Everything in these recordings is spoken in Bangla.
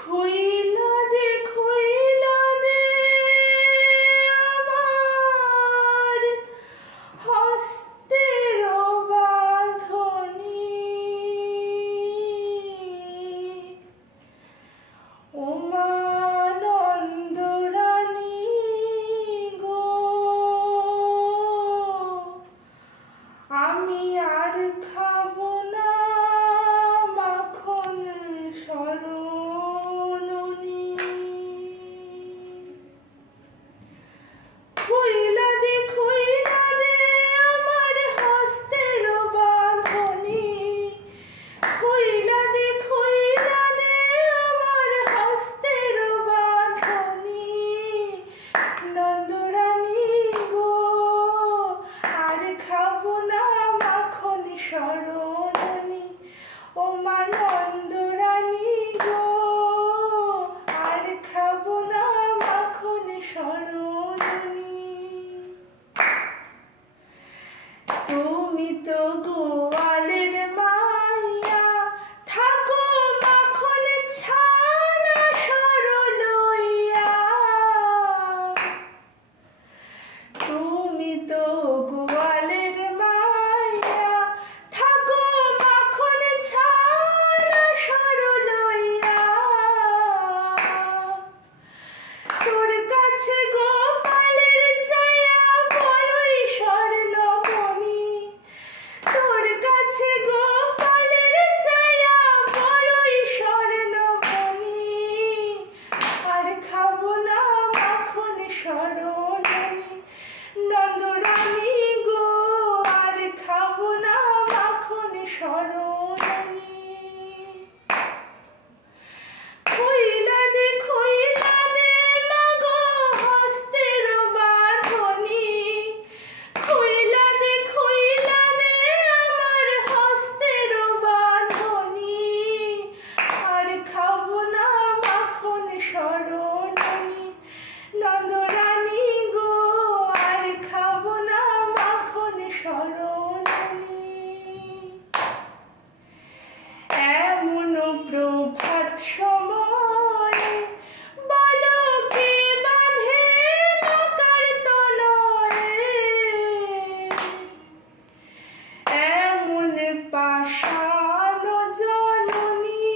খুইলা দে আমার হস্তের বাঁধনি, ওমা নন্দরানী গো, আমি আর খাবো না মাখন সরননি। খুইলা দে আমার হস্তের বাঁধনি, খুইলা দে আমার হস্তের বাঁধনি, নন্দরানী গো, আর খাবো না মাখন সরননি, ওমা নন্দরানী গো, আর খাবো না মাখন সরননি। তুমি তো গোয়ালের মাইয়া, থাকো মাখন ছানা সরলইয়া, তুমি তো গোয়ালের মাইয়া, থাকো মাখন ছানা সরলইয়া, তোর কাছে গোপালের চায়া বড়ই স্বর্ণমণি, তোর কাছে গোপালের চায়া বড়ই স্বর্ণমণি, আর খাবো না মাখন সরননি, নন্দরানী গো, আর খাবো না মাখন সরননি। খুইলা দে মাগো হস্তের বাঁধনি, খুইলা দে আমার হস্তের বাঁধনি, আর খাবো না মাখন সরননি, নন্দরানী গো, আর খাবো না মাখন সরননি। এমন প্রভাত সময়ে বলো কে বাঁধে মাকার তনয়ে, এমন পাষাণ জননী,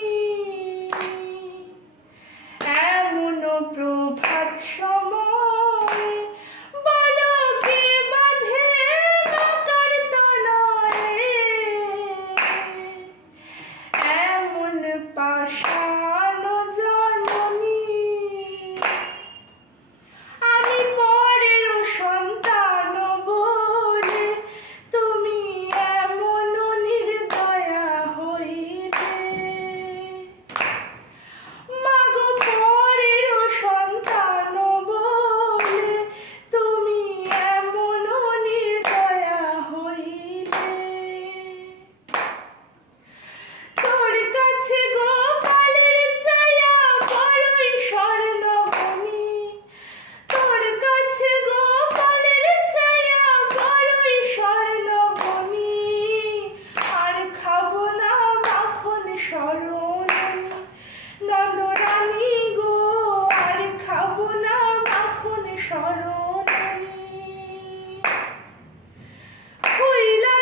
এমন প্রভাত সময়ে বলো কে বাঁধে মাকার তনয়ে, এমন পাষাণ জননী। আমি পরের সন্তান বলে তুমি এমন নির্দয়া হইলে, মাগো পরের সন্তান বলে তুমি এমন নির্দয়া হইলে, তোর কাছে গোপালের চায়া বড়ই স্বর্ণমণি, তোর কাছে গোপালের চায়া বড়ই স্বর্ণমণি, আর খাবো না মাখন সরননি, নন্দরানী গো, আর খাবো না মাখন সরননি। খুইলা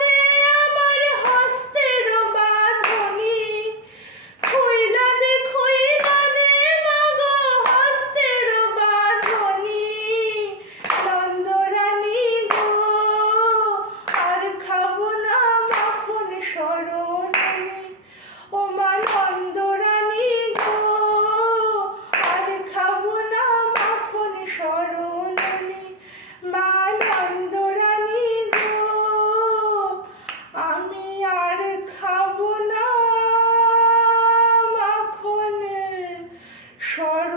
দে আমার হস্তের বাঁধনি, খুইলা দে মাগো হস্তের বাঁধনি, নন্দরানী গো, আর খাবো না মাখন সরননি, ওমা নন্দরানী গো, আর খাবো না মাখন সরননি, মা নন্দরানী গো, আমি আর খাবো না মাখন সরননি।